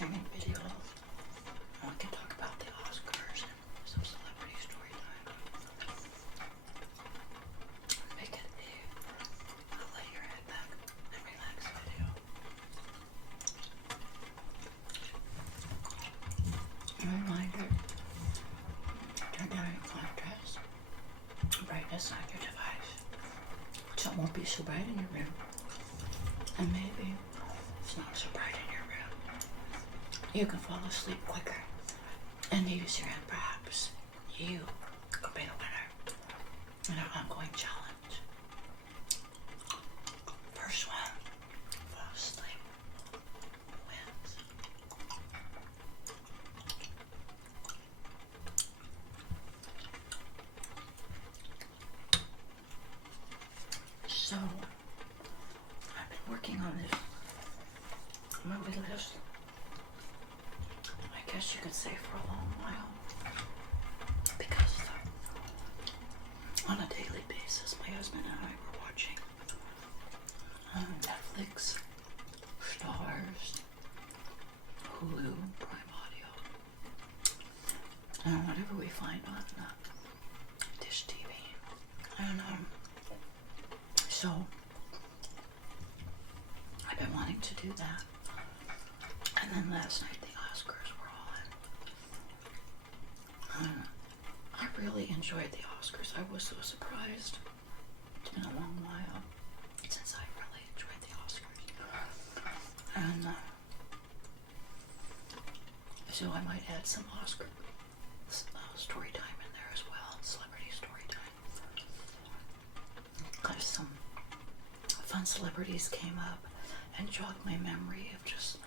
streaming videos. I can talk about the Oscars and some celebrity story time. Make it a lay your head back and relax video. A reminder, turn down your contrast, brightness on your device, so it won't be so bright in your room. And maybe it's not so bright in your room. You can fall asleep quicker and easier, and perhaps you could be the winner in our ongoing challenge. First one, fall asleep, wins. So, I've been working on this movie list, I guess you could say, for a long while, because on a daily basis my husband and I were watching Netflix, Starz, Hulu, Prime Audio, and whatever we find on Dish TV. And so I've been wanting to do that. And then last night the Oscars were on. I really enjoyed the Oscars. I was so surprised. It's been a long while since I really enjoyed the Oscars. And so I might add some Oscar story time in there as well, celebrity story time. Because some fun celebrities came up and jogged my memory of just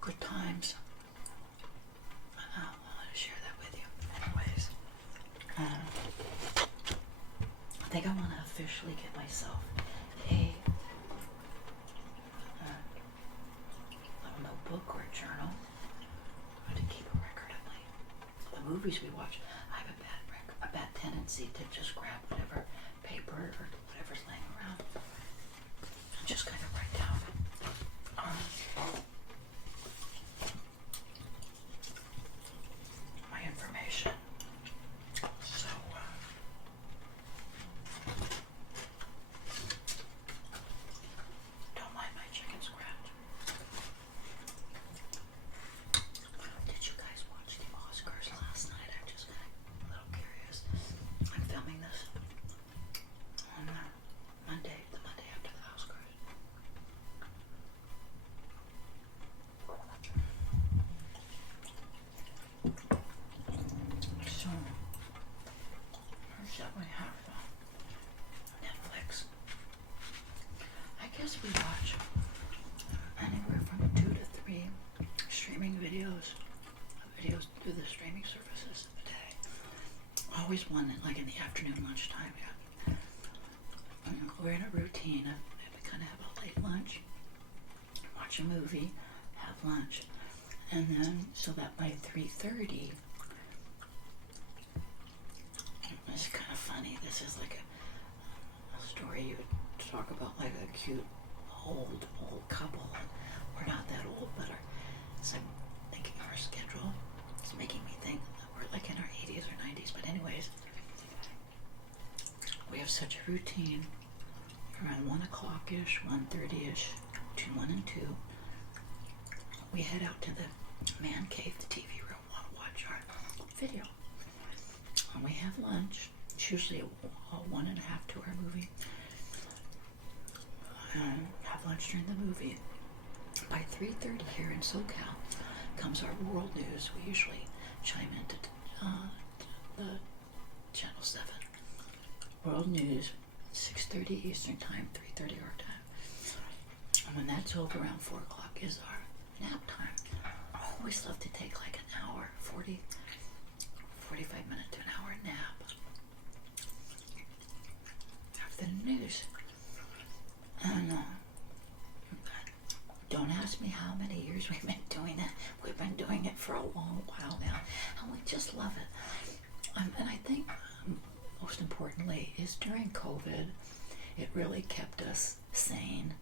good times. I want to share that with you. Anyways, I think I want to officially get myself a little notebook or a journal to keep a record of the movies we watch. I have a bad tendency to just grab whatever paper or whatever's laying around and just kind of write down my information. So don't mind my chicken scratch. Did you guys watch the Oscars last night? I'm just kind of a little curious. I'm filming this on Monday, the Monday after the Oscars. So, first up we have Netflix. I guess we watch anywhere from 2 to 3 streaming videos through the streaming services a day. Always one like in the afternoon, lunchtime. Yeah. We're in a routine of we kind of have a late lunch, watch a movie, have lunch, and then so that by 3:30. It's kind of funny. This is like a story you would talk about, like a cute old couple. We're not that old, but it's like thinking our schedule is making me think that we're like in our 80s or 90s. But anyways, we have such a routine. Around 1 o'clock-ish, 1:30-ish, between 1 and 2, we head out to the man cave, the TV room, want to watch our video. And we have lunch. It's usually a 1.5 to hour movie. Have lunch during the movie. By 3:30 here in SoCal comes our world news. We usually chime into the Channel 7. World news, 6:30 Eastern time, 3:30 our time. And when that's over, around 4 o'clock is our nap time. I always love to take like an hour, 45 minutes to an hour nap after the news. And don't ask me how many years we've been doing it. We've been doing it for a long while now, and we just love it. And I think most importantly is during COVID, it really kept us sane.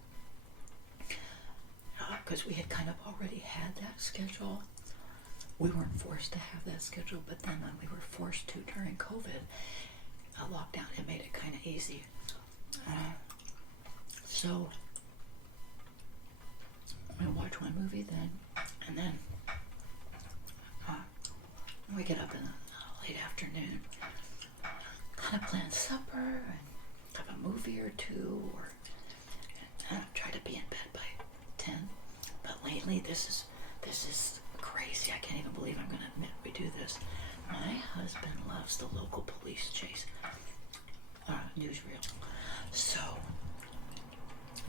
because we had kind of already had that schedule. We weren't forced to have that schedule, but then when we were forced to during COVID, lockdown, it made it kind of easy. So we watch one movie then, and then we get up in the late afternoon, kind of plan supper and have a movie or two, or try to be in bed by 10. But lately, this is crazy. I can't even believe I'm going to admit we do this. My husband loves the local police chase newsreel. So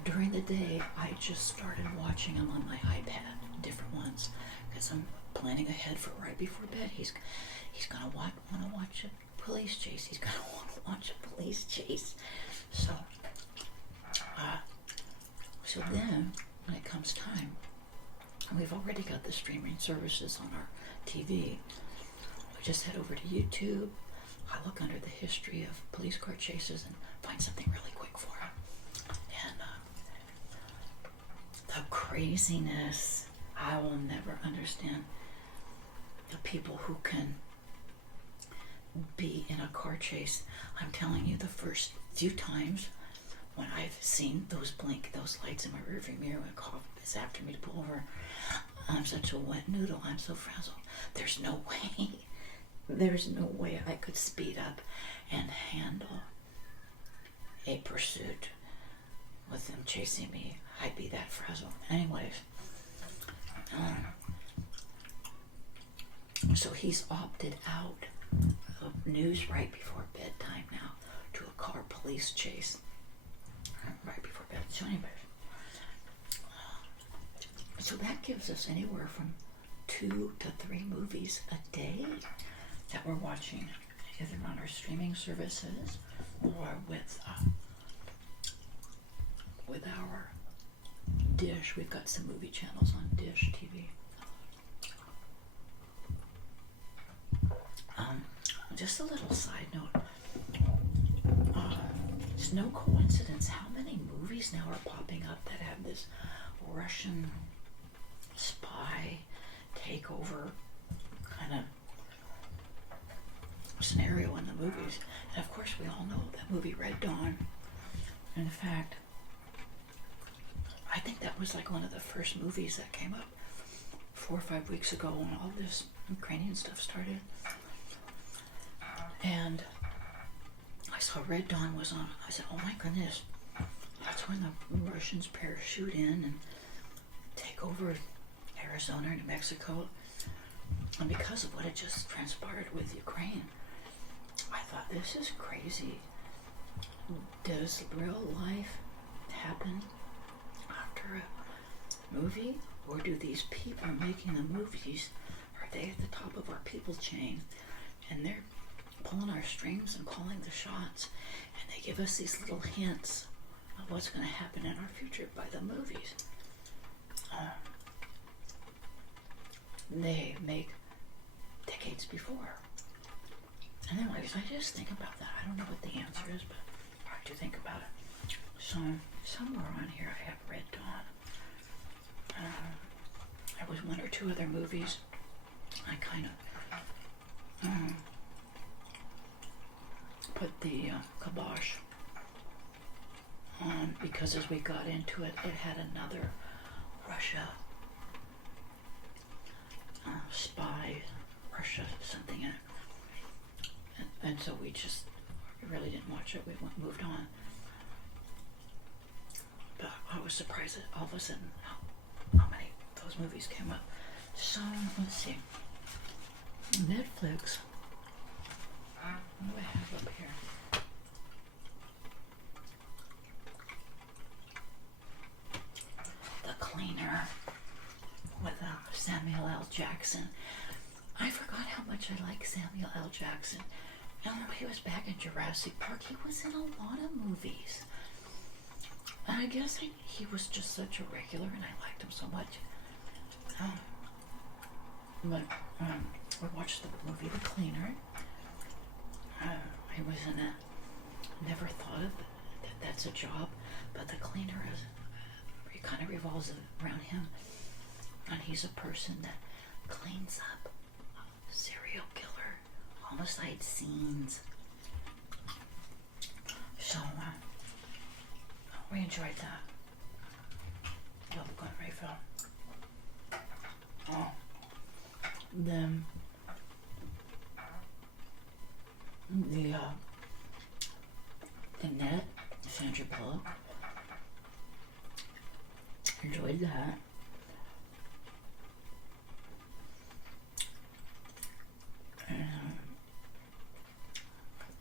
during the day, I just started watching them on my iPad, different ones, because I'm planning ahead for right before bed. He's gonna want to watch a police chase. He's gonna want to watch a police chase. So then when it comes time, we've already got the streaming services on our TV. We just head over to YouTube. I look under the history of police car chases and find something really quick for him. And the craziness, I will never understand the people who can be in a car chase. I'm telling you, the first few times when I've seen those blink, those lights in my rearview mirror when a cop is after me to pull over, I'm such a wet noodle. I'm so frazzled. There's no way I could speed up and handle a pursuit with them chasing me. I'd be that frazzled. Anyways, so he's opted out of news right before bedtime now to a car police chase right before bed. So anyways, so that gives us anywhere from 2 to 3 movies a day that we're watching, either on our streaming services or with our Dish. We've got some movie channels on Dish TV. Just a little side note. It's no coincidence how many movies now are popping up that have this Russian spy takeover kind of scenario in the movies. And of course we all know that movie Red Dawn. In fact, I think that was like one of the first movies that came up 4 or 5 weeks ago when all this Ukrainian stuff started. And I saw Red Dawn was on. I said, oh my goodness, that's when the Russians parachute in and take over Arizona and New Mexico. And because of what had just transpired with Ukraine, I thought, this is crazy. Does real life happen after a movie? Or do these people making the movies, are they at the top of our people chain? And they're pulling our strings and calling the shots. And they give us these little hints of what's going to happen in our future by the movies. They make decades before. And anyways, I just think about that. I don't know what the answer is, but I do think about it. So somewhere on here I have Red Dawn. There was 1 or 2 other movies I kind of put the kibosh on because as we got into it, it had another Russia spy, Russia something in it. And so we really didn't watch it. We moved on. But I was surprised that all of a sudden how many of those movies came up. So, let's see. Netflix. What do I have up here? The Cleaner with Samuel L. Jackson. I forgot how much I like Samuel L. Jackson. And when he was back in Jurassic Park, he was in a lot of movies. And I guess he was just such a regular and I liked him so much. But we watched the movie The Cleaner. I was in a, never thought of that that's a job, but The Cleaner is, it kind of revolves around him, and he's a person that cleans up serial killer homicide scenes. So we enjoyed that. Bubblegum refill. Oh, then the net, Sandra Bullock. Enjoyed that.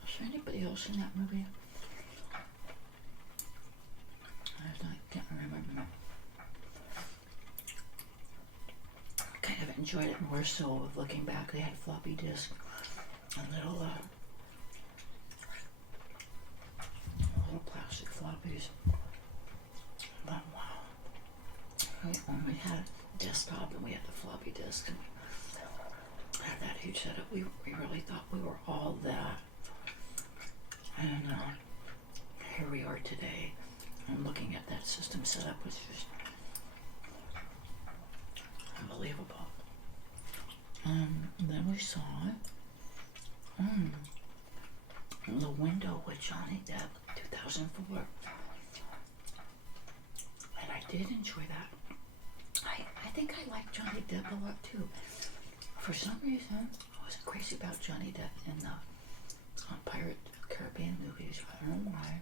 Was there anybody else in that movie? I can't remember. Kind of enjoyed it more so looking back. They had floppy disk and little plastic floppies. But wow. We had a desktop and we had the floppy disk and we had that huge setup. We really thought we were all that. And here we are today. And looking at that system setup was just unbelievable. Then we saw it. The Window with Johnny Depp, 2004. And I did enjoy that. I think I like Johnny Depp a lot too. For some reason, I wasn't crazy about Johnny Depp in the Pirate Caribbean movies. I don't know why.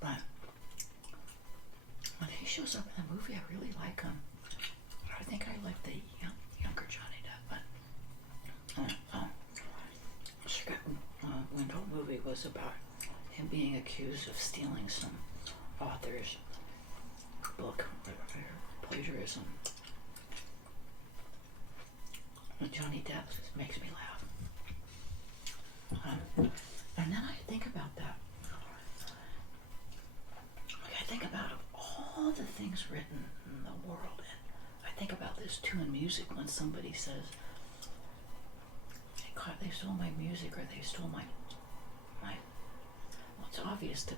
But when he shows up in the movie, I really like him. I think I like the younger Johnny Depp. But Window movie was about him being accused of stealing some author's book, plagiarism. But Johnny Depp makes me laugh. And then I think about that. I think about all the things written in the world. And I think about this too in music when somebody says, they stole my music or they stole my well, it's obvious to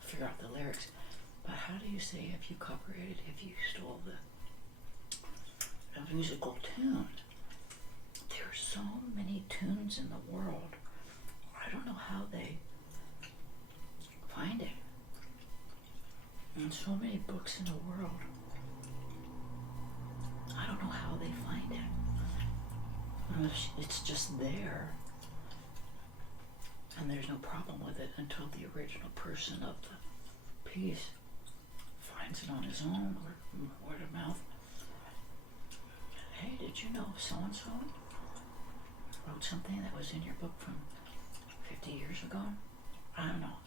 figure out the lyrics, but how do you say if you copyrighted, if you stole the musical tune? There are so many tunes in the world. I don't know how they find it. And so many books in the world. I don't know how they find it. It's just there. And there's no problem with it until the original person of the piece finds it on his own or word of mouth. Hey, did you know so-and-so wrote something that was in your book from 50 years ago? I don't know.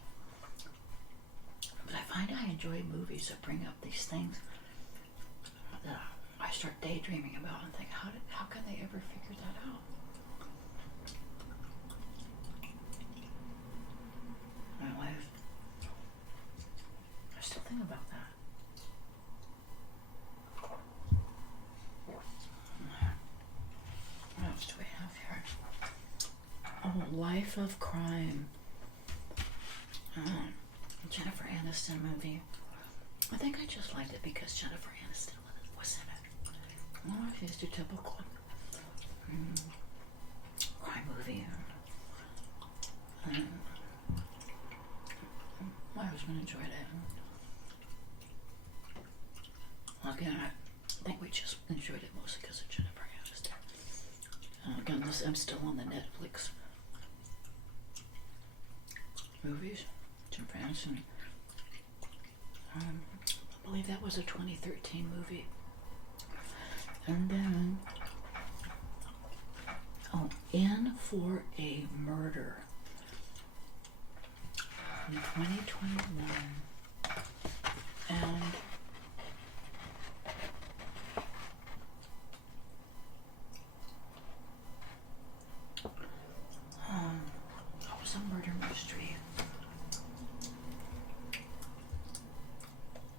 But I find I enjoy movies that bring up these things that I start daydreaming about and think, how can they ever figure that out? My wife, I still think about that. What else do we have here? Oh, Life of Crime. Jennifer Aniston movie. I think I just liked it because Jennifer Aniston was in it. Oh, she's too typical crime movie. My husband enjoyed it. Again, I think we just enjoyed it mostly because of Jennifer Aniston. Again, I'm still on the Netflix movies. Jennifer Aniston. I believe that was a 2013 movie. And then, In for a Murder in 2021. And that was a murder mystery.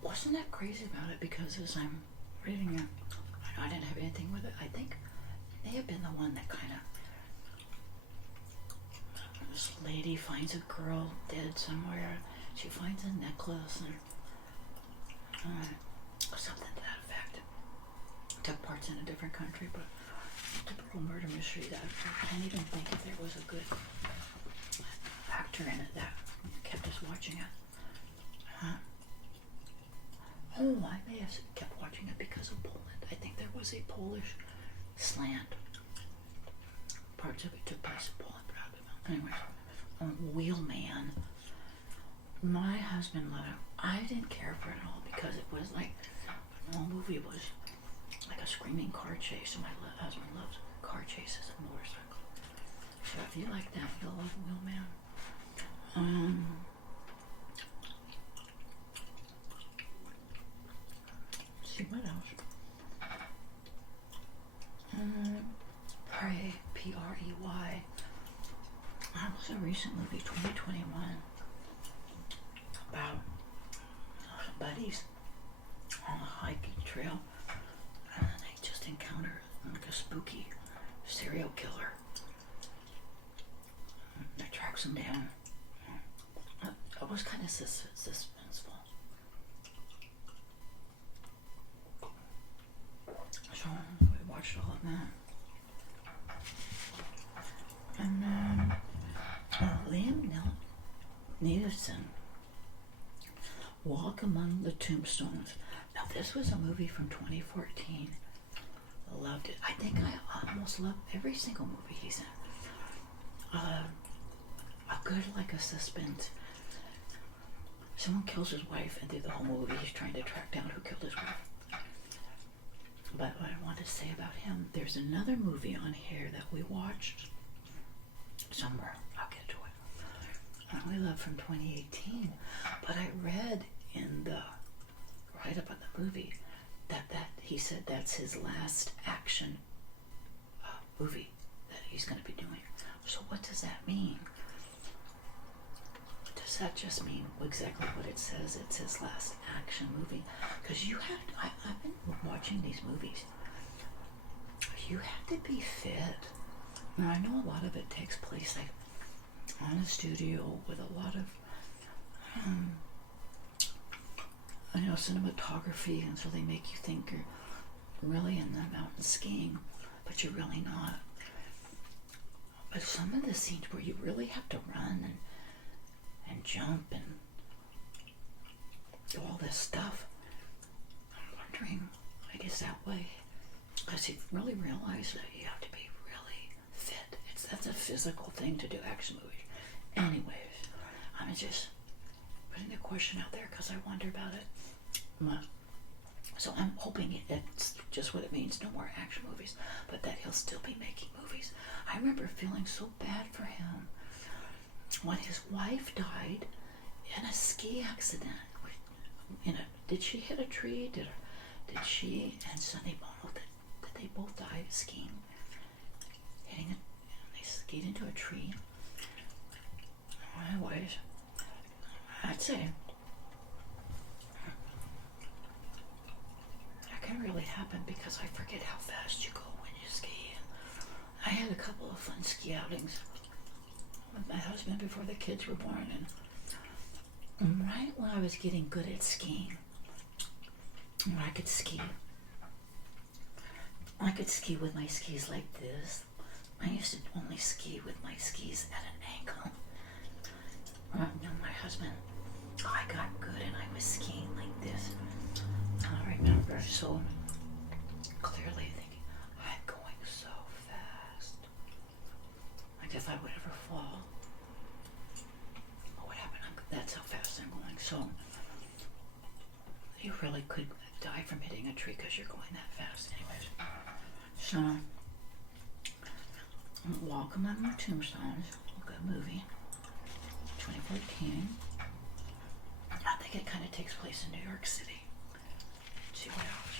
Wasn't that crazy about it? Because as I'm reading it, I didn't have anything with it. I think it may have been the one that kind of, this lady finds a girl dead somewhere. She finds a necklace, and it's in a different country, but typical murder mystery that I can't even think if there was a good actor in it that kept us watching it. Oh, I may have kept watching it because of Poland. I think there was a Polish slant. Parts of it took place in Poland. Anyway, Wheelman. My husband loved it. I didn't care for it at all because it was like, the whole movie was like a screaming car chase, and my husband loves car chases and motorcycles. So if you like that, you'll love Wheelman. Let's see what else. Prey, P-R-E-Y. That was a recent movie, 2021, about some buddies on a hiking trail, and then they just encounter like a spooky serial killer that tracks them down. It was kind of suspenseful. So we watched all of that. And then Liam Neeson, Walk Among the Tombstones. Now this was a movie from 2014. I loved it. I think I almost love every single movie he's in. A good, like a suspense. Someone kills his wife, and through the whole movie he's trying to track down who killed his wife. But what I want to say about him, there's another movie on here that we watched somewhere. I'll get to it. We love from 2018. But I read in the write-up of the movie that he said that's his last action movie that he's going to be doing. So what does that mean? Does that just mean exactly what it says? It's his last action movie? Because I've been watching these movies. You have to be fit. Now I know a lot of it takes place like on a studio with a lot of cinematography, and so they make you think you're really in the mountain skiing, but you're really not. But some of the scenes where you really have to run and jump and do all this stuff, I'm wondering, like, is that way? Because you really realize that you have to be really fit. That's a physical thing to do action movies. Anyways, I'm just putting the question out there because I wonder about it. So I'm hoping it's just what it means, no more action movies, but that he'll still be making movies. I remember feeling so bad for him when his wife died in a ski accident. Did she hit a tree? Did she and Sonny Bono, did they both die skiing? They skied into a tree. Anyways, I'd say that can really happen because I forget how fast you go when you ski. I had a couple of fun ski outings with my husband before the kids were born, and right when I was getting good at skiing, when I could ski with my skis like this. I used to only ski with my skis at an angle. My husband, I got good and I was skiing like this. I remember so clearly thinking, I'm going so fast. Like if I would ever fall, what would happen? That's how fast I'm going. So you really could die from hitting a tree because you're going that fast. Anyways, so Walk Among the Tombstones, a good movie, 2014. I think it kind of takes place in New York City. Let's see what else.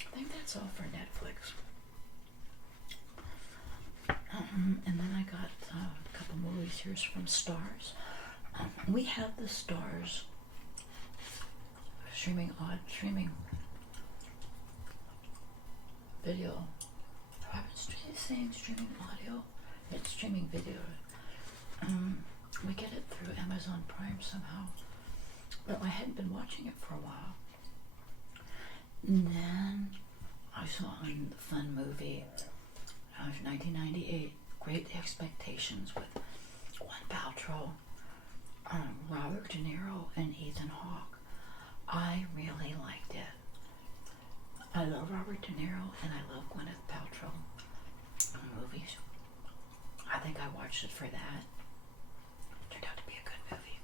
I think that's all for Netflix. And then I got a couple movies here from Starz. We have the Starz streaming video. Have I been saying streaming audio? It's streaming video. We get it through Amazon Prime somehow, but I hadn't been watching it for a while. And then I saw on the fun movie of 1998, Great Expectations with Gwyneth Paltrow, Robert De Niro, and Ethan Hawke. I really liked it. I love Robert De Niro and I love Gwyneth Paltrow movies. I think I watched it for that. Turned out to be a good movie.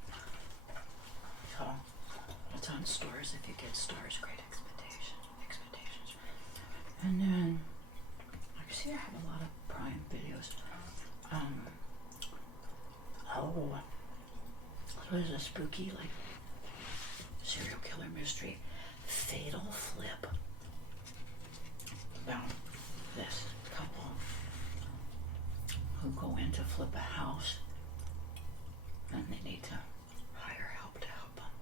So it's on Starz if you get Starz. Great Expectations. And then I see I have a lot of Prime videos. What is a spooky like serial killer mystery? Fatal Flip. About this couple who go in to flip a house and they need to hire help to help them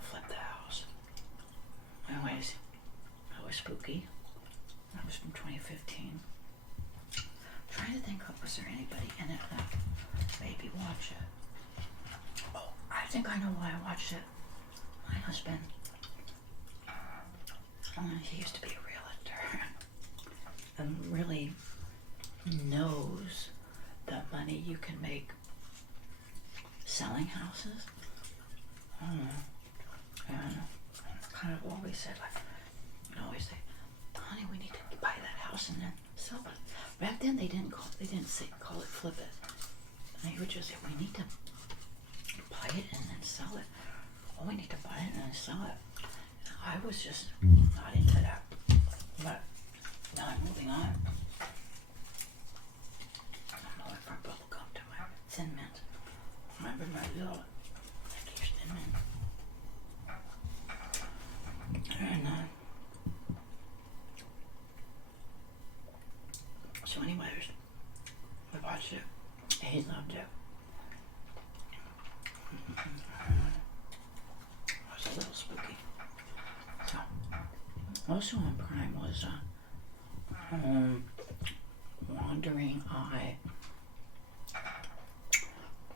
flip the house. Anyways, that was spooky. That was from 2015. I'm trying to think, was there anybody in it that made me watch it? Oh, I think I know why I watched it. My husband, he used to be a realtor and really knows the money you can make selling houses. And kind of always said, like, always say, honey, we need to buy that house and then sell it. Back then they didn't call it flip it. They would just say, we need to buy it and then sell it. Oh, we need to buy it and then sell it. I was just not into that. But now I'm moving on. I'm going for bubble gum to my Thin Mint. Remember my little Thin Mint. And so anyways, we watched it. He loved it. It was a little spooky. So, also on Prime was Wandering Eye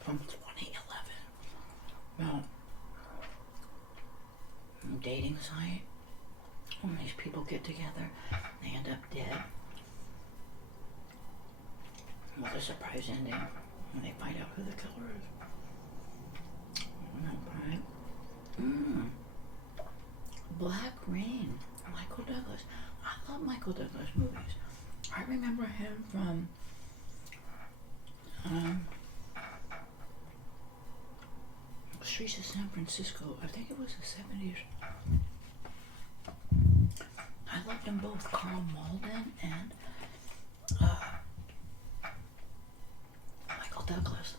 from 2011. Well, dating site. When these people get together, they end up dead. With a surprise ending when they find out who the killer is. Right? Black Rain, Michael Douglas. I love Michael Douglas movies. I remember him from Streets of San Francisco. I think it was the 70s. I loved them both, Carl Malden and Michael Douglas.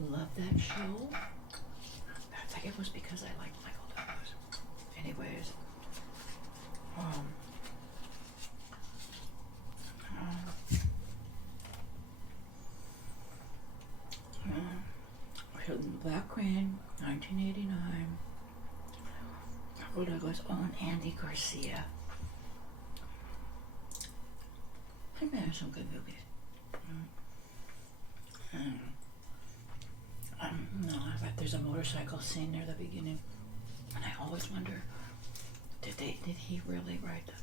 Loved that show. I think it was because I liked Michael Douglas. Anyways, Black Rain, 1989. Michael Douglas and Andy Garcia. He made some good movies. No, I bet there's a motorcycle scene near the beginning, and I always wonder, did he really ride the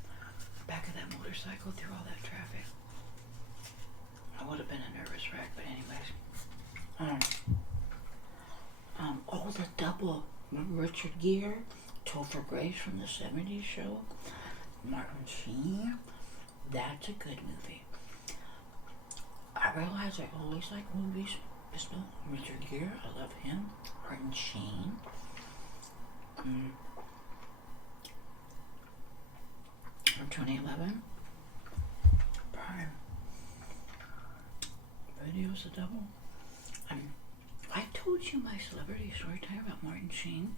back of that motorcycle through all that traffic? I would have been a nervous wreck, but anyways. The Double, Richard Gere, Topher Grace from the 70s show, Martin Sheen. That's a good movie. I realize I always like movies. Richard Gere, I love him. Martin Sheen. From 2011. Prime Video's a double. I told you my celebrity story time about Martin Sheen.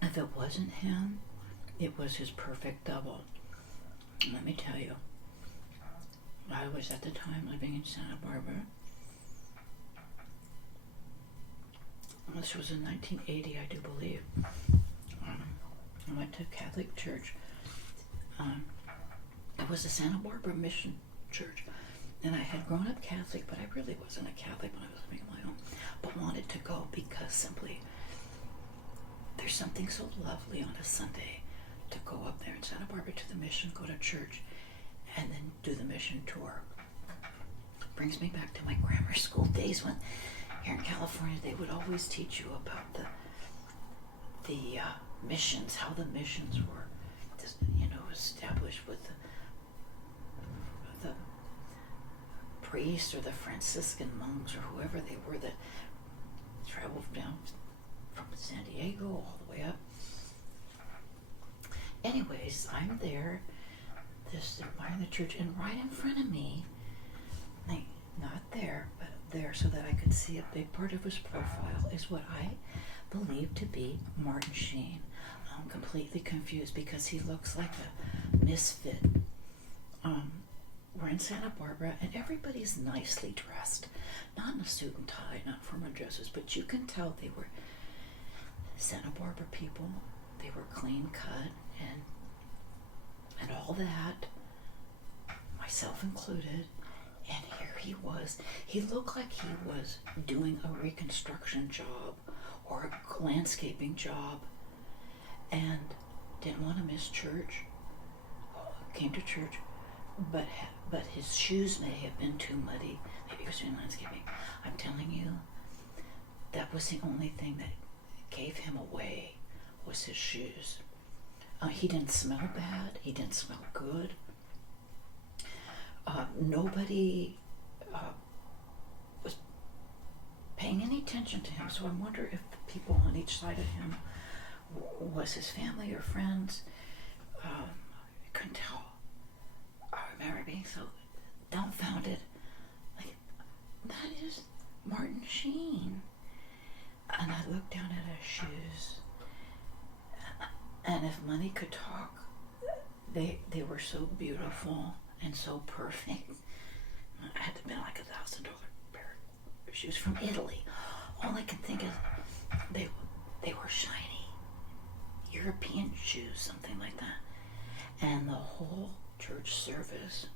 If it wasn't him, it was his perfect double. Let me tell you, I was at the time living in Santa Barbara. This was in 1980, I do believe. I went to Catholic church, it was a Santa Barbara Mission Church. And I had grown up Catholic, but I really wasn't a Catholic when I was living on my own, but wanted to go because simply there's something so lovely on a Sunday to go up there in Santa Barbara to the mission, go to church, and then do the mission tour. Brings me back to my grammar school days when here in California they would always teach you about the missions, how the missions were, established with the priests or the Franciscan monks or whoever they were that traveled down from San Diego all the way up. Anyways, I'm there, admiring the church, and right in front of me, not there, but there so that I could see a big part of his profile, is what I believe to be Martin Sheen. I'm completely confused because he looks like a misfit. We're in Santa Barbara and everybody's nicely dressed. Not in a suit and tie, not formal dresses, but you can tell they were Santa Barbara people. They were clean cut and all that, myself included. And here he was. He looked like he was doing a reconstruction job or a landscaping job and didn't want to miss church. Came to church, but his shoes may have been too muddy. Maybe he was doing landscaping. I'm telling you, that was the only thing that gave him away, was his shoes. He didn't smell bad. He didn't smell good. Nobody was paying any attention to him, so I wonder if the people on each side of him was his family or friends. I couldn't tell. I remember being so dumbfounded. Like, that is Martin Sheen. And I looked down at his shoes. And if money could talk, they were so beautiful and so perfect. I had to been like $1,000 pair of shoes from Italy. All I can think is they were shiny. European shoes, something like that. And the whole church service,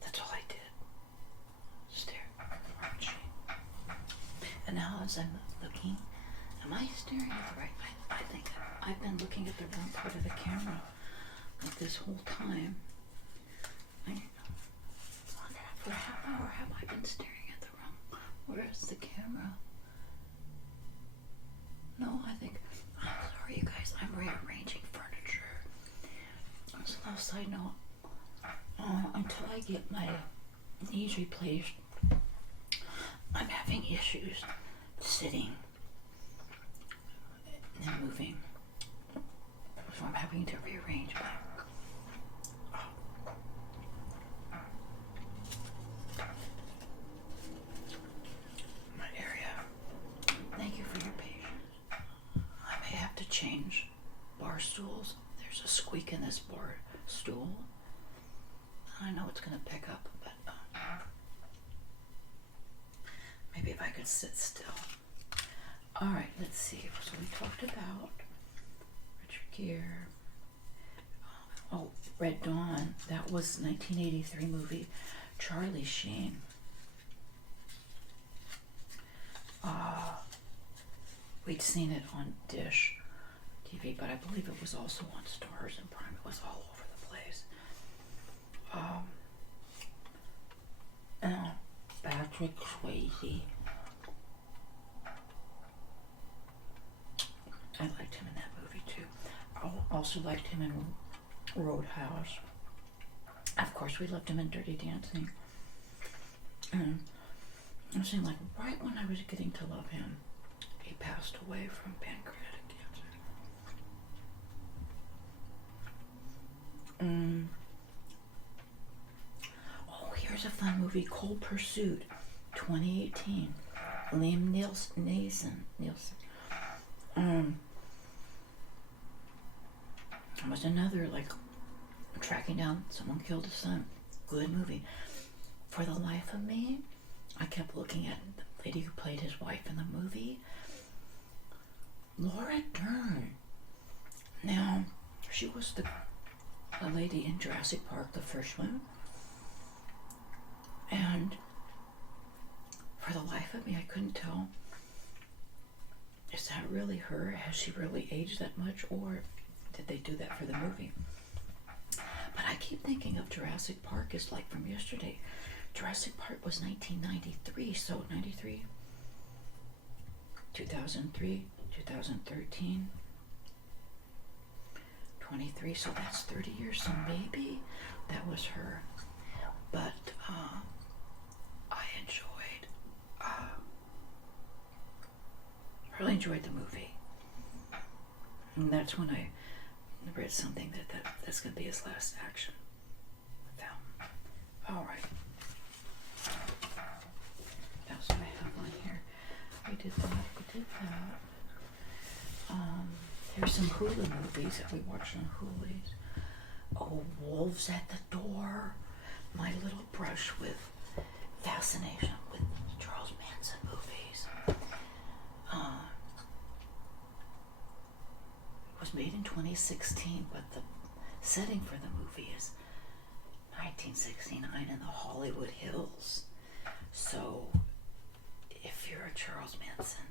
that's all I did. Stare at Martin Sheen. And now as I'm looking, am I staring at the right? I think I've been looking at the wrong part of the camera like this whole time. For half an hour have I been staring at the wrong? Where's the camera? No, I'm sorry you guys, I'm rearranging furniture. As a little side note, until I get my knees replaced, I'm having issues sitting and moving. So I'm having to rearrange my area. Thank you for your patience. I may have to change bar stools. There's a squeak in this bar stool. I know it's going to pick up, but maybe if I could sit still. All right, let's see. So we talked about Richard Gere. Red Dawn. That was 1983 movie. Charlie Sheen. We'd seen it on Dish TV, but I believe it was also on Starz and Prime. It was all over the place. Patrick Swayze. I liked him in that movie too. I also liked him in Roadhouse. Of course, we loved him in Dirty Dancing. And I'm saying, like, right when I was getting to love him, he passed away from pancreatic cancer. Here's a fun movie, Cold Pursuit, 2018. Liam Neeson. It was another, like, tracking down someone killed his son. Good movie. For the life of me, I kept looking at the lady who played his wife in the movie, Laura Dern. Now, she was the lady in Jurassic Park, the first one. And for the life of me, I couldn't tell, is that really her? Has she really aged that much? Or did they do that for the movie? But I keep thinking of Jurassic Park as like from yesterday. Jurassic Park was 1993, so 93, 2003, 2013, 23, so that's 30 years, so maybe that was her. But I really enjoyed the movie. And that's when I read something that's going to be his last action film. All right. What else do I have on here? We did that. There's some Hulu movies that we watched on Hulu's. Oh, Wolves at the Door. My little brush with fascination with Charles Manson movies. It was made in 2016, but the setting for the movie is 1969 in the Hollywood Hills. So, if you're a Charles Manson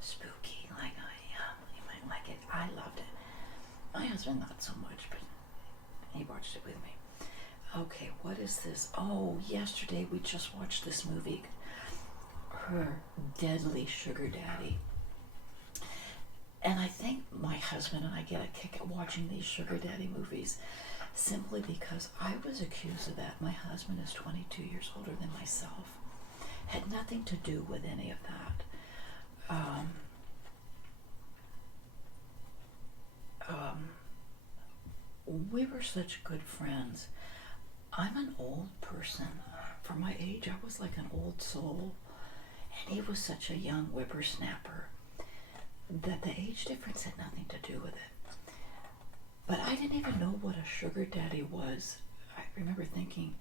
spooky like I am, you might like it. I loved it. My husband not so much, but he watched it with me. Okay, what is this? Oh, yesterday we just watched this movie, Her Deadly Sugar Daddy. And I think my husband and I get a kick at watching these sugar daddy movies simply because I was accused of that. My husband is 22 years older than myself. Had nothing to do with any of that. We were such good friends. I'm an old person. For my age, I was like an old soul. And he was such a young whippersnapper that the age difference had nothing to do with it. But I didn't even know what a sugar daddy was. I remember thinking,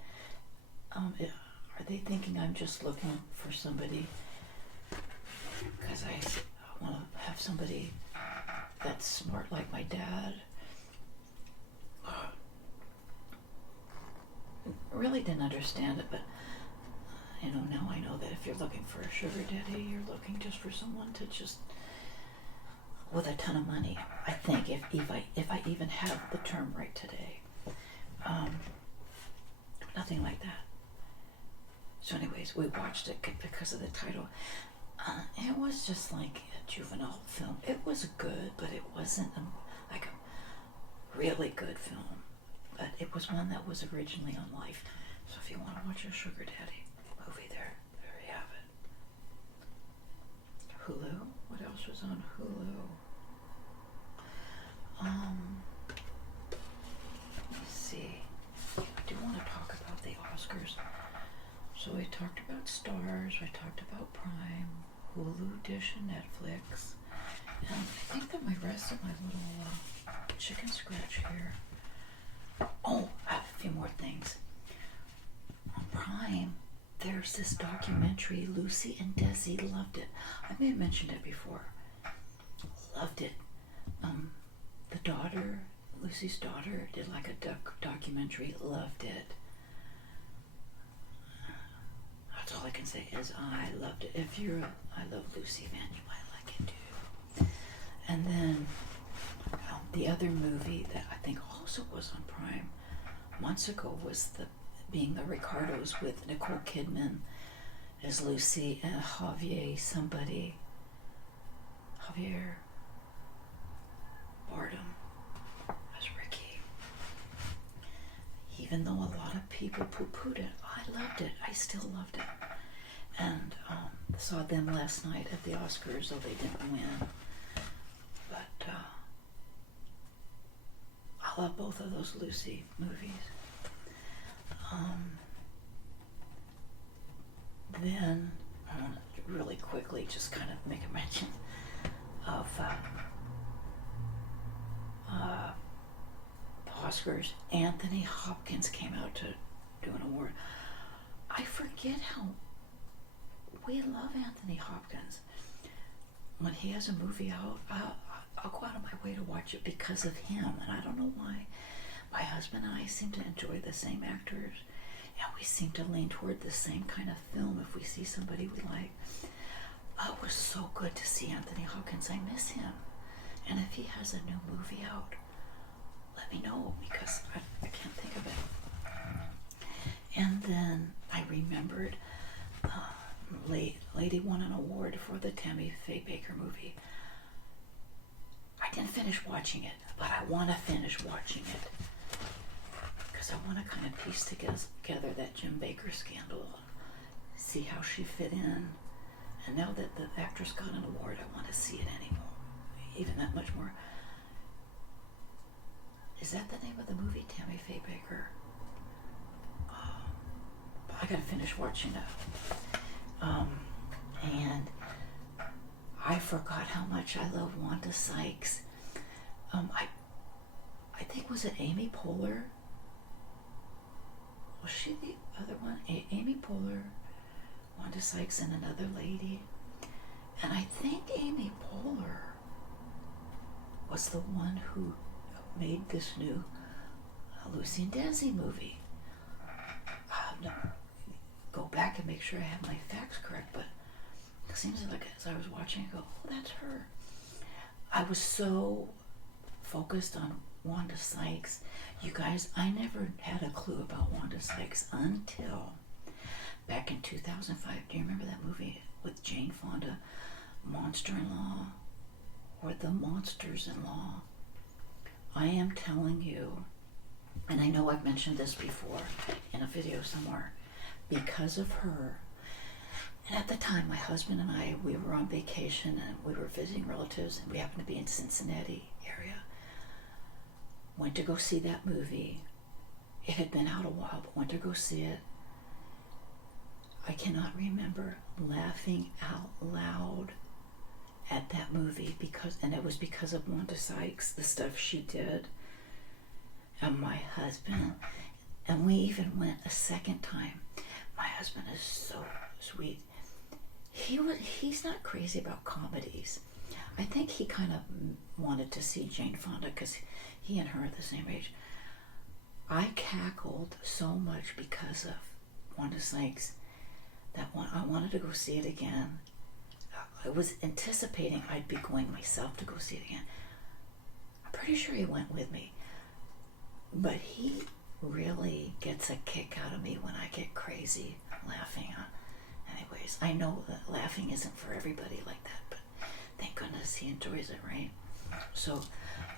are they thinking I'm just looking for somebody because I want to have somebody that's smart like my dad? Really didn't understand it, but now I know that if you're looking for a sugar daddy, you're looking just for someone to just with a ton of money. I think if I even have the term right today, nothing like that. So, anyways, we watched it because of the title. It was just like a juvenile film. It was good, but it wasn't like a really good film. But it was one that was originally on Lifetime. So if you want to watch a sugar daddy movie, there you have it. Hulu. What else was on Hulu? Let me see. I do want to talk about the Oscars. So we talked about Starz. We talked about Prime, Hulu, Dish, and Netflix. And I think that my rest of my little chicken scratch here. Oh, I have a few more things. On Prime, there's this documentary, Lucy and Desi. Loved it. I may have mentioned it before. Loved it. The daughter, Lucy's daughter, did like a documentary. Loved it. That's all I can say is I loved it. If you're a I Love Lucy fan, you might like it too. And then the other movie that I think also was on Prime months ago was Being the Ricardos with Nicole Kidman as Lucy and Javier Bardem as Ricky. Even though a lot of people poo-pooed it, I loved it. I still loved it. And saw them last night at the Oscars, though they didn't win. But I love both of those Lucy movies. Then I want to really quickly just kind of make a mention of the Oscars. Anthony Hopkins came out to do an award. I forget how we love Anthony Hopkins. When he has a movie out, I'll go out of my way to watch it because of him, and I don't know why. My husband and I seem to enjoy the same actors, and we seem to lean toward the same kind of film if we see somebody we like. Oh, it was so good to see Anthony Hopkins. I miss him. And if he has a new movie out, let me know, because I can't think of it. And then I remembered Lady won an award for the Tammy Faye Bakker movie. I didn't finish watching it, but I want to finish watching it because I want to kind of piece together that Jim Bakker scandal, see how she fit in. And now that the actress got an award, I want to see it anymore, even that much more. Is that the name of the movie, Tammy Faye Bakker? I gotta finish watching it. And I forgot how much I love Wanda Sykes. I think, was it Amy Poehler? Was she the other one? Amy Poehler, Wanda Sykes, and another lady. And I think Amy Poehler was the one who made this new Lucy and Daisy movie. Go back and make sure I have my facts correct, but it seems like as I was watching, I go, oh, that's her. I was so focused on Wanda Sykes. You guys, I never had a clue about Wanda Sykes until back in 2005. Do you remember that movie with Jane Fonda, Monster-in-Law, or The Monsters-in-Law? I am telling you, and I know I've mentioned this before in a video somewhere, because of her. And at the time, my husband and I, we were on vacation and we were visiting relatives, and we happened to be in Cincinnati area. Went to go see that movie. It had been out a while, but went to go see it. I cannot remember laughing out loud at that movie and it was because of Wanda Sykes, the stuff she did, and my husband. And we even went a second time. My husband is so sweet. He's not crazy about comedies. I think he kind of wanted to see Jane Fonda because he and her are the same age. I cackled so much because of Wanda Sykes that I wanted to go see it again. I was anticipating I'd be going myself to go see it again. I'm pretty sure he went with me. But he really gets a kick out of me when I get crazy laughing. Anyways, I know that laughing isn't for everybody like that, but thank goodness he enjoys it, right? So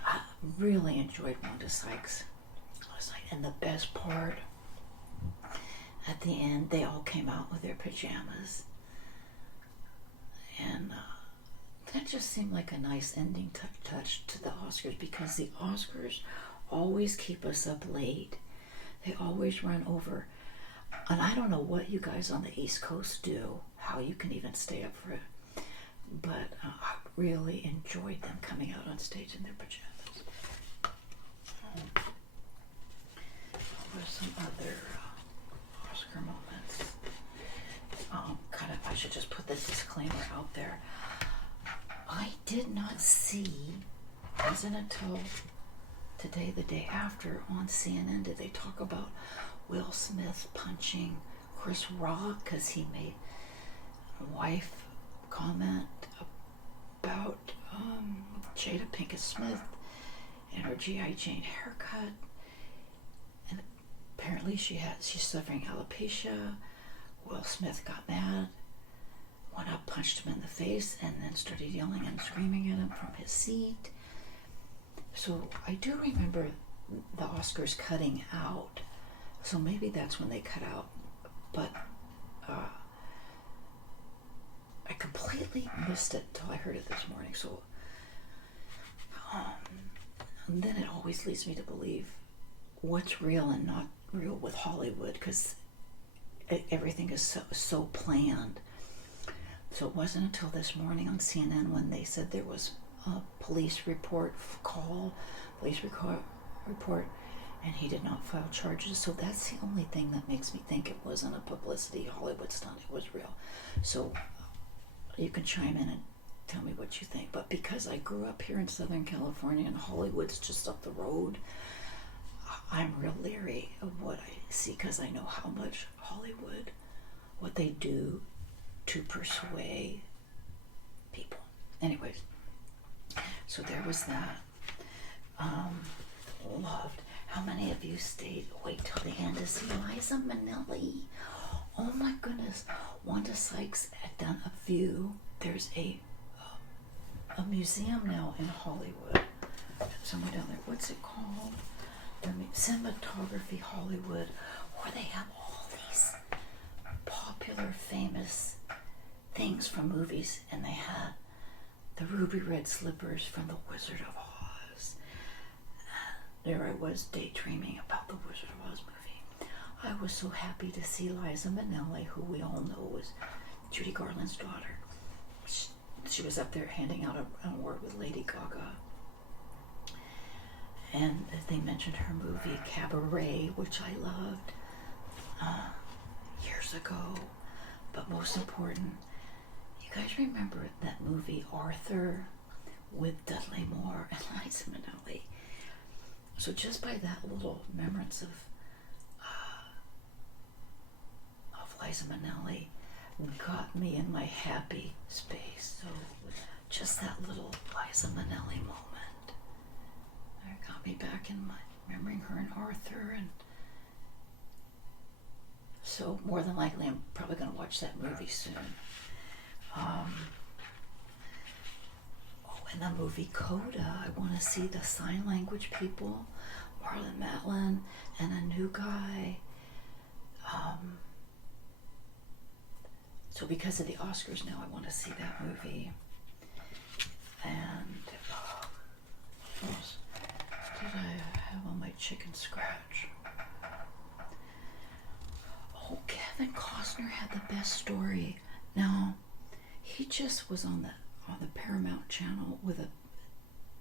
I really enjoyed Wanda Sykes last night. And the best part, at the end, they all came out with their pajamas. And that just seemed like a nice ending touch to the Oscars, because the Oscars always keep us up late. They always run over. And I don't know what you guys on the East Coast do, how you can even stay up for it. But I really enjoyed them coming out on stage in their pajamas. What are some other Oscar moments? I should just put this disclaimer out there. I did not see, wasn't until today, the day after, on CNN, did they talk about Will Smith punching Chris Rock because he made a wife comment about Jada Pinkett Smith and her G.I. Jane haircut. And apparently she's suffering alopecia. Will Smith got mad, went up, punched him in the face, and then started yelling and screaming at him from his seat. So I do remember the Oscars cutting out. So maybe that's when they cut out. But I completely missed it until I heard it this morning. So and then it always leads me to believe what's real and not real with Hollywood, because everything is so planned. So it wasn't until this morning on CNN when they said there was a police report, and he did not file charges. So that's the only thing that makes me think it wasn't a publicity Hollywood stunt. It was real. So you can chime in and tell me what you think. But because I grew up here in Southern California and Hollywood's just up the road, I'm real leery of what I see, because I know how much Hollywood, what they do to persuade people. Anyways, so there was that. Loved. How many of you stayed? Wait till the end to see Liza Minnelli. Oh my goodness. Wanda Sykes had done a view. There's a museum now in Hollywood. Somewhere down there. What's it called? The Cinematography Hollywood, where they have all these popular, famous things from movies, and they had the ruby red slippers from The Wizard of Oz. There I was daydreaming about the Wizard of Oz movie. I was so happy to see Liza Minnelli, who we all know was Judy Garland's daughter. She was up there handing out an award with Lady Gaga. And they mentioned her movie Cabaret, which I loved years ago. But most important, you guys remember that movie Arthur with Dudley Moore and Liza Minnelli? So just by that little remembrance of Liza Minnelli got me in my happy space. So just that little Liza Minnelli moment got me back in my remembering her and Arthur. And so more than likely I'm probably going to watch that movie soon. In the movie Coda, I want to see the sign language people, Marlon Matlin and a new guy. So because of the Oscars now, I want to see that movie. And what else did I have on my chicken scratch? Oh, Kevin Costner had the best story. Now, he just was on the Paramount channel with a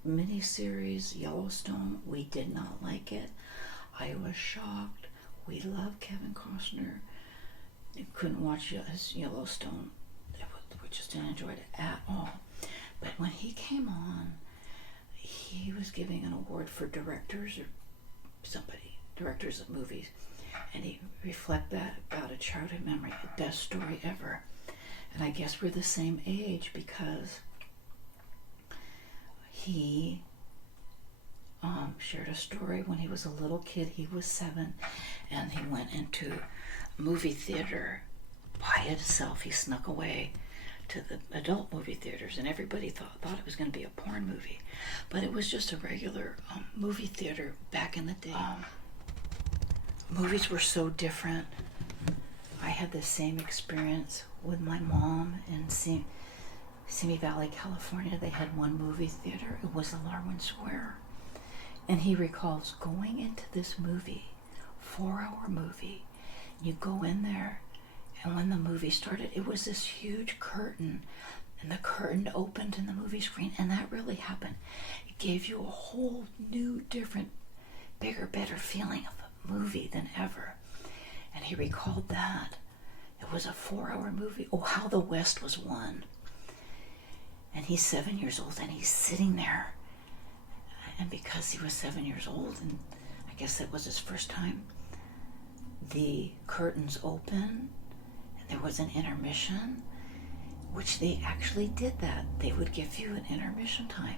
miniseries, Yellowstone. We did not like it. I was shocked. We love Kevin Costner. You couldn't watch Yellowstone. We just didn't enjoy it at all. But when he came on, he was giving an award for directors of movies, and he reflected that about a childhood memory, the best story ever. And I guess we're the same age, because he shared a story when he was a little kid. He was 7, and he went into a movie theater by himself. He snuck away to the adult movie theaters, and everybody thought it was going to be a porn movie, but it was just a regular movie theater back in the day. Movies were so different. I had the same experience with my mom in Simi Valley, California. They had one movie theater. It was Alarwin Square. And he recalls going into this movie, 4-hour movie. You go in there, and when the movie started, it was this huge curtain, and the curtain opened in the movie screen, and that really happened. It gave you a whole new, different, bigger, better feeling of a movie than ever. And he recalled that. It was a 4-hour movie. Oh, How the West Was Won. And he's 7 years old, and he's sitting there. And because he was 7 years old, and I guess that was his first time, the curtains open, and there was an intermission, which they actually did that. They would give you an intermission time.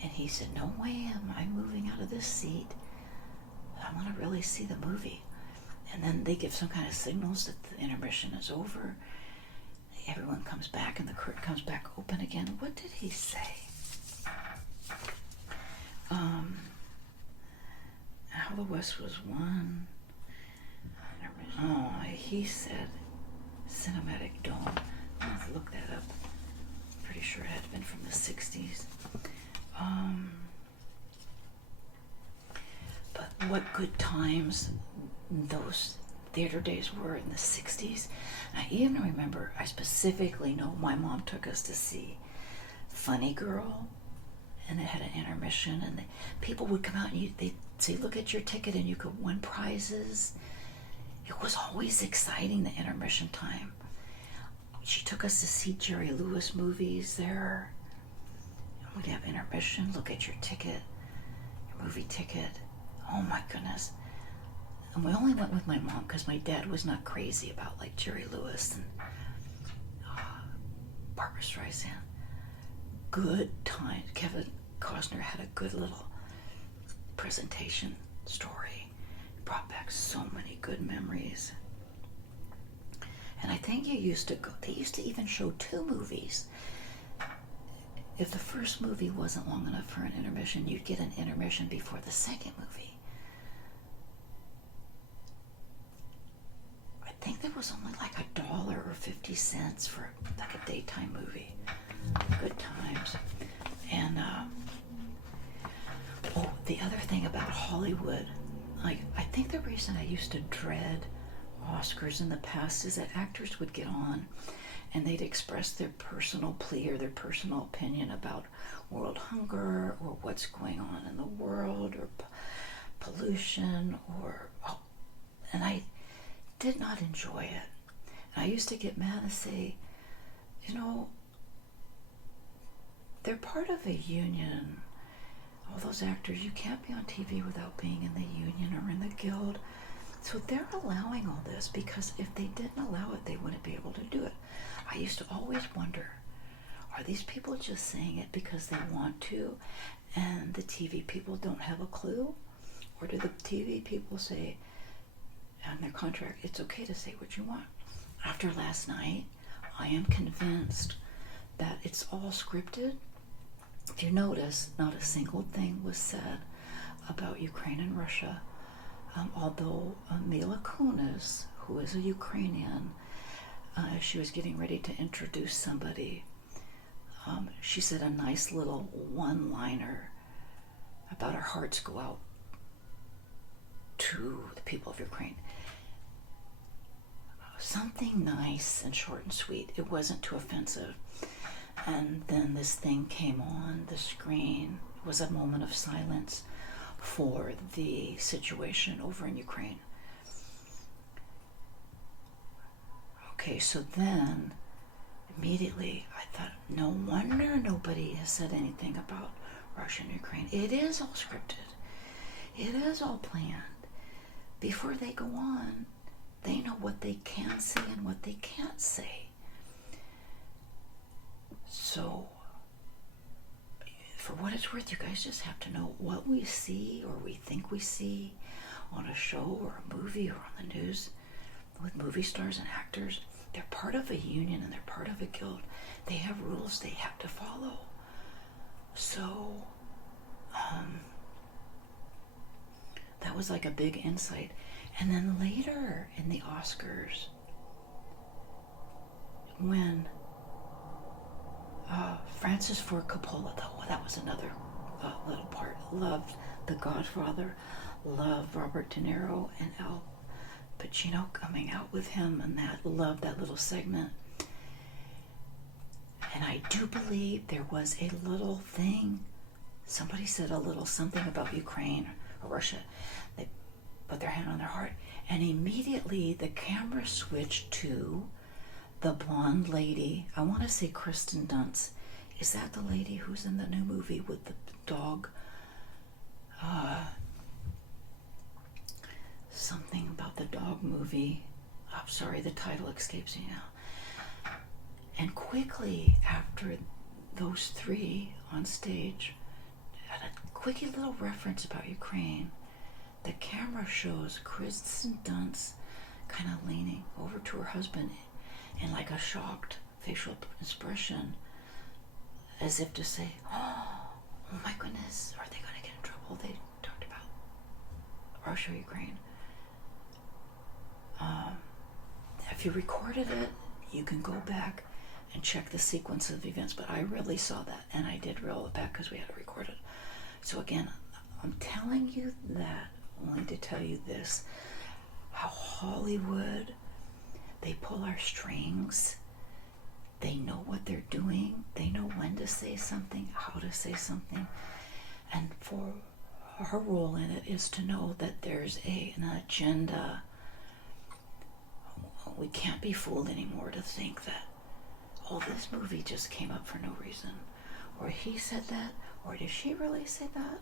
And he said, no way am I moving out of this seat. I want to really see the movie. And then they give some kind of signals that the intermission is over. Everyone comes back, and the curtain comes back open again. What did he say? How the West Was Won. Oh, he said Cinematic Dome. I'll have to look that up. Pretty sure it had been from the 60s. But what good times those theater days were in the 60s. I even remember, I specifically know my mom took us to see Funny Girl and it had an intermission, and people would come out and they'd say, look at your ticket, and you could win prizes. It was always exciting, the intermission time. She took us to see Jerry Lewis movies there. We'd have intermission, look at your ticket, your movie ticket. Oh my goodness. And we only went with my mom because my dad was not crazy about like Jerry Lewis and Barbara Streisand. Good times. Kevin Costner had a good little presentation story. It brought back so many good memories. And I think they used to even show 2 movies. If the first movie wasn't long enough for an intermission, you'd get an intermission before the second movie. I think there was only like $1 or 50 cents for like a daytime movie. Good times. And the other thing about Hollywood, like I think the reason I used to dread Oscars in the past is that actors would get on and they'd express their personal plea or their personal opinion about world hunger or what's going on in the world or pollution and I did not enjoy it. And I used to get mad and say, they're part of a union. All those actors, you can't be on TV without being in the union or in the guild. So they're allowing all this because if they didn't allow it, they wouldn't be able to do it. I used to always wonder, are these people just saying it because they want to and the TV people don't have a clue? Or do the TV people say on their contract, it's okay to say what you want? After last night, I am convinced that it's all scripted. If you notice, not a single thing was said about Ukraine and Russia, although Mila Kunis, who is a Ukrainian, she was getting ready to introduce somebody. She said a nice little one-liner about our hearts go out to the people of Ukraine. Something nice and short and sweet. It wasn't too offensive. And then this thing came on the screen. It was a moment of silence for the situation over in Ukraine. Okay, so then immediately I thought, no wonder nobody has said anything about Russia and Ukraine. It is all scripted. It is all planned. Before they go on, they know what they can say and what they can't say. So, for what it's worth, you guys just have to know what we see or we think we see on a show or a movie or on the news with movie stars and actors. They're part of a union and they're part of a guild. They have rules they have to follow. So, that was like a big insight. And then later in the Oscars, when Francis Ford Coppola, though, that was another little part. Loved The Godfather, loved Robert De Niro and Al Pacino coming out with him, and loved that little segment. And I do believe there was a little thing. Somebody said a little something about Ukraine or Russia. They put their hand on their heart, and immediately the camera switched to the blonde lady. I want to say Kristen Dunst. Is that the lady who's in the new movie with the dog? Something about the dog movie. I'm sorry, the title escapes me now. And quickly after those three on stage, and a quickie little reference about Ukraine, the camera shows Kristen Dunst kind of leaning over to her husband in like a shocked facial expression, as if to say, oh my goodness, are they going to get in trouble? They talked about Russia, Ukraine. If you recorded it, you can go back and check the sequence of events, but I really saw that, and I did roll it back because we had to record it. So again, I'm telling you that only to tell you this, how Hollywood, they pull our strings. they know what they're doing. They know when to say something, how to say something. And for our role in it is to know that there's an agenda. We can't be fooled anymore to think that, oh, this movie just came up for no reason. Or he said that, or did she really say that?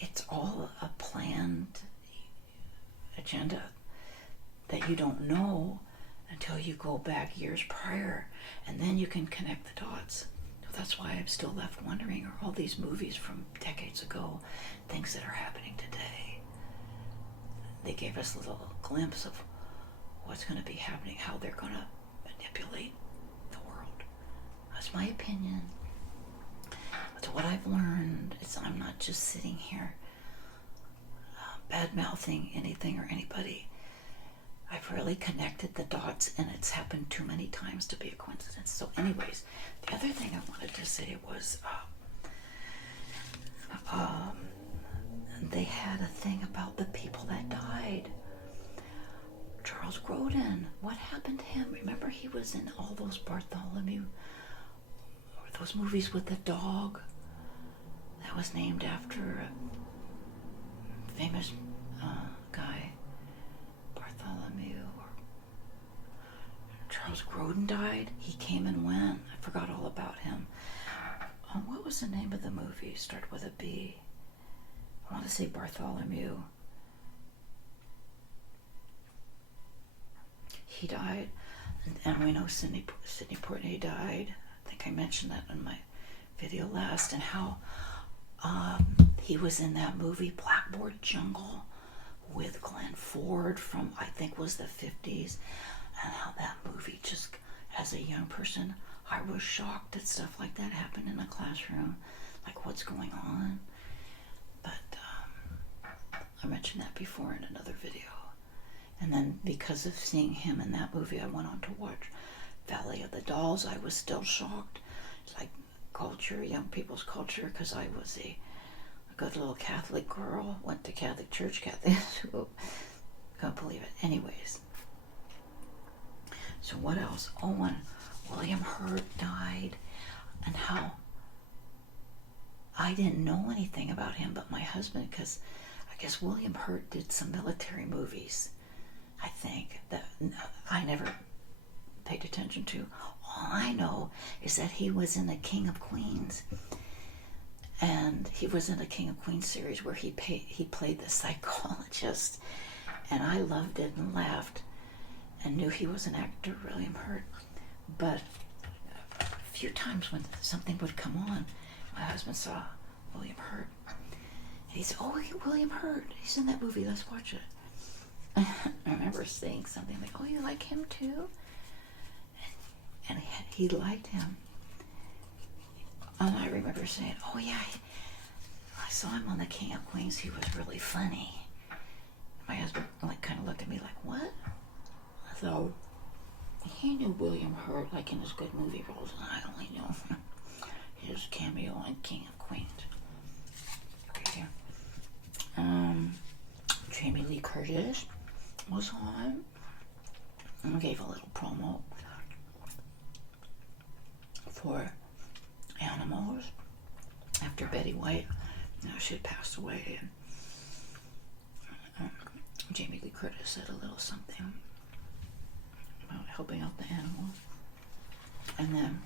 It's all a planned agenda that you don't know until you go back years prior, and then you can connect the dots. So that's why I'm still left wondering, are all these movies from decades ago things that are happening today? They gave us a little glimpse of what's going to be happening, how they're going to manipulate the world. That's my opinion. That's what I've learned. I'm not just sitting here bad-mouthing anything or anybody. I've really connected the dots, and it's happened too many times to be a coincidence. So anyways, the other thing I wanted to say was they had a thing about the people that died. Charles Grodin, what happened to him? Remember, he was in all those Bartholomew, or those movies with the dog that was named after a famous guy, Bartholomew. Charles Grodin died. He came and went. I forgot all about him. What was the name of the movie? Started with a B. I want to say Bartholomew. He died, and we know Sidney Poitier died. I think I mentioned that in my video last, and how he was in that movie Blackboard Jungle with Glenn Ford from, I think, was the 50s, and how that movie just, as a young person, I was shocked that stuff like that happened in a classroom, like what's going on. But I mentioned that before in another video. And then because of seeing him in that movie, I went on to watch Valley of the Dolls. I was still shocked. It's like culture, young people's culture, because I was a good little Catholic girl, went to Catholic church, Catholic school. Can't believe it. Anyways. So what else? Oh, when William Hurt died, and how I didn't know anything about him but my husband, because I guess William Hurt did some military movies, I think, that I never paid attention to. All I know is that he was in the King of Queens, and he was in the King of Queens series where he played the psychologist, and I loved it and laughed and knew he was an actor, William Hurt. But a few times when something would come on, my husband saw William Hurt, and he said, "Oh, William Hurt, he's in that movie, let's watch it." I remember saying something like, "Oh, you like him too?" And he liked him. And I remember saying, "Oh yeah, I saw him on the King of Queens, he was really funny." My husband kind of looked at me like, "What?" So he knew William Hurt, like in his good movie roles, and I only know his cameo on King of Queens. Okay, here. Jamie Lee Curtis was on and gave a little promo for Animals after Betty White, she had passed away, and Jamie Lee Curtis said a little something about helping out the animals. And then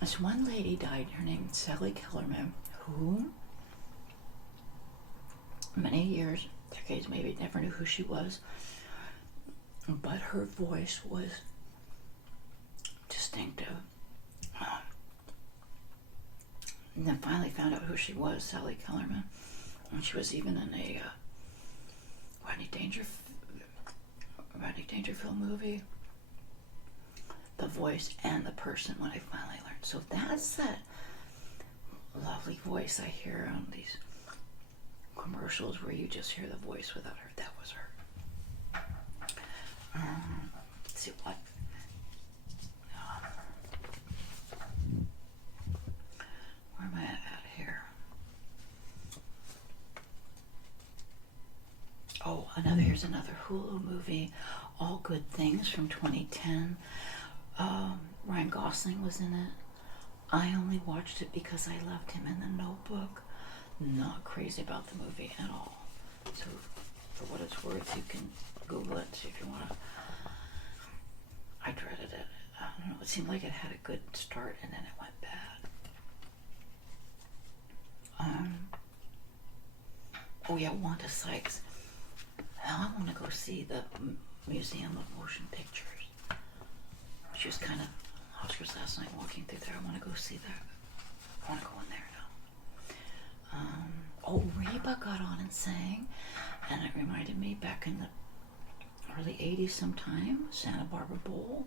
this one lady died, her name is Sally Kellerman, who many years, decades maybe, never knew who she was, but her voice was distinctive. And then finally found out who she was, Sally Kellerman, and she was even in a Rodney Dangerfield movie. The voice and the person, when I finally learned. So that's that lovely voice I hear on these commercials where you just hear the voice without her. That was her. Let's see what. Where am I at here? Oh, Here's another Hulu movie, All Good Things from 2010. Ryan Gosling was in it. I only watched it because I loved him in The Notebook. Not crazy about the movie at all. So, for what it's worth, you can Google it if you want to. I dreaded it. I don't know. It seemed like it had a good start and then it went bad. Oh yeah, Wanda Sykes. Now I want to go see the Museum of Motion Pictures. She was kind of Oscars last night walking through there. I want to go see that. I want to go in there now. Oh, Reba got on and sang, and it reminded me back in the early 80s sometime, Santa Barbara Bowl,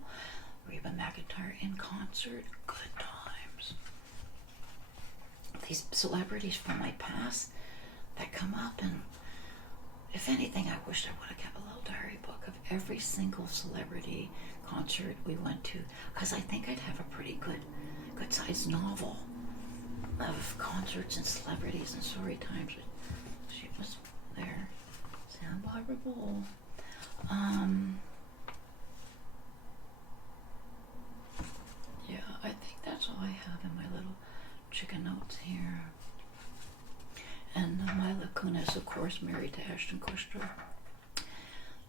Reba McEntire in concert, good times. These celebrities from my past that come up, and if anything, I wish I would have kept a little diary book of every single celebrity concert we went to, because I think I'd have a pretty good sized novel of concerts and celebrities and story times. She was there. Santa Barbara Bowl. Yeah, I think that's all I have in my little chicken notes here. And Mila Kunis, of course, married to Ashton Kutcher.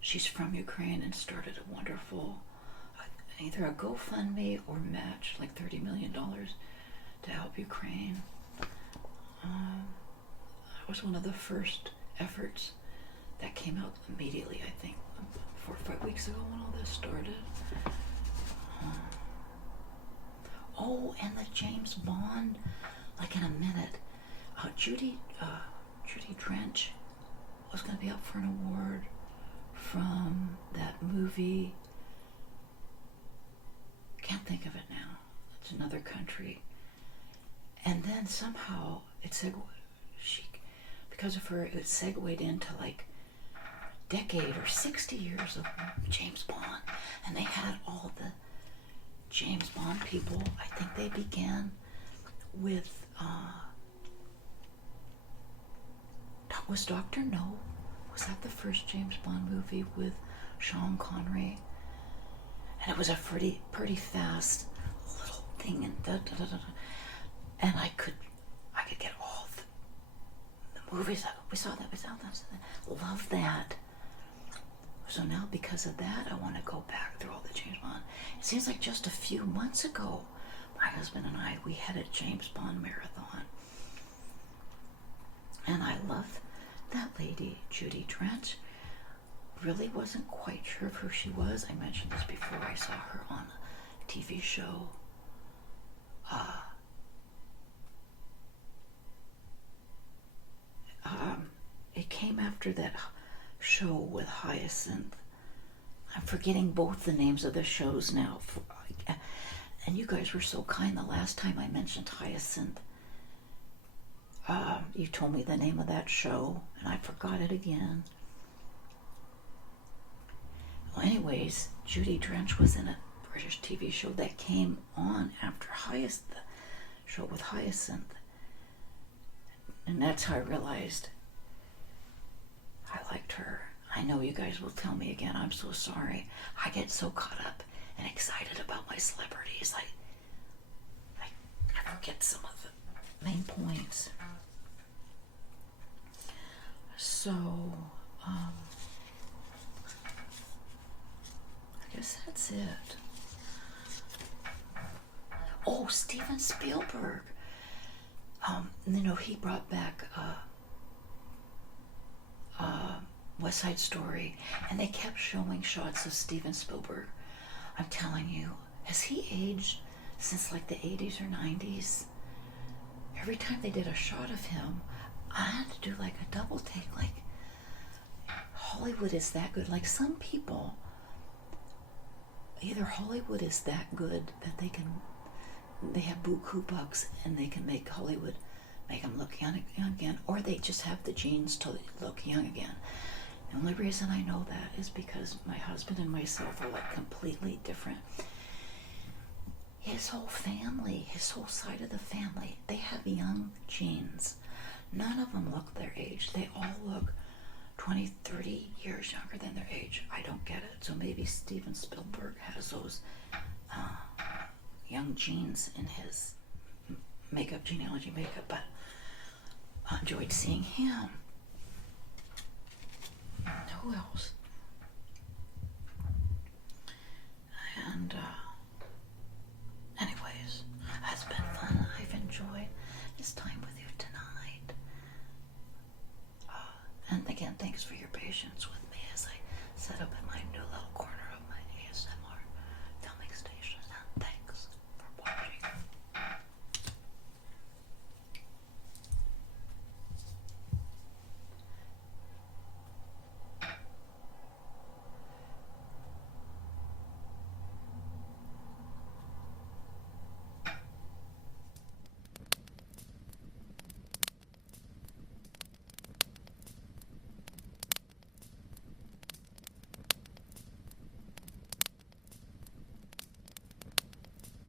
She's from Ukraine and started a wonderful, either a GoFundMe or match, like $30 million to help Ukraine. That was one of the first efforts that came out immediately, I think, 4 or 5 weeks ago when all this started. Oh, and the James Bond, like in a minute. Judy Dench was going to be up for an award from that movie. Can't think of it now. It's another country. And then somehow it because of her, it segued into like decade or 60 years of James Bond, and they had all the James Bond people. I think they began with was Dr. No? Was that the first James Bond movie with Sean Connery? And it was a pretty fast little thing, and and I could get all the movies. We saw that. Love that. So now, because of that, I want to go back through all the James Bond. It seems like just a few months ago, my husband and I, we had a James Bond marathon. And I love that lady, Judy Dench. Really wasn't quite sure of who she was. I mentioned this before. I saw her on a TV show. It came after that show with Hyacinth. I'm forgetting both the names of the shows now. And you guys were so kind the last time I mentioned Hyacinth. You told me the name of that show, and I forgot it again. Well, anyways, Judy Dench was in a British TV show that came on after Hyacinth, the show with Hyacinth. And that's how I realized I liked her. I know you guys will tell me again, I'm so sorry. I get so caught up and excited about my celebrities. I forget some of the main points. So, I guess that's it. Oh, Steven Spielberg. He brought back West Side Story, and they kept showing shots of Steven Spielberg. I'm telling you, has he aged since like the 80s or 90s? Every time they did a shot of him, I had to do like a double take, like Hollywood is that good. Like some people, either Hollywood is that good that they have buku bucks and they can make Hollywood make them look young again, or they just have the genes to look young again. The only reason I know that is because my husband and myself are like completely different. His whole family, his whole side of the family, they have young genes. None of them look their age. They all look 20, 30 years younger than their age. I don't get it. So maybe Steven Spielberg has those young genes in his makeup, genealogy makeup, but I enjoyed seeing him. Who else? And anyways, it's been fun. I've enjoyed this time with you tonight. And again, thanks for your patience with me as I set up in my new little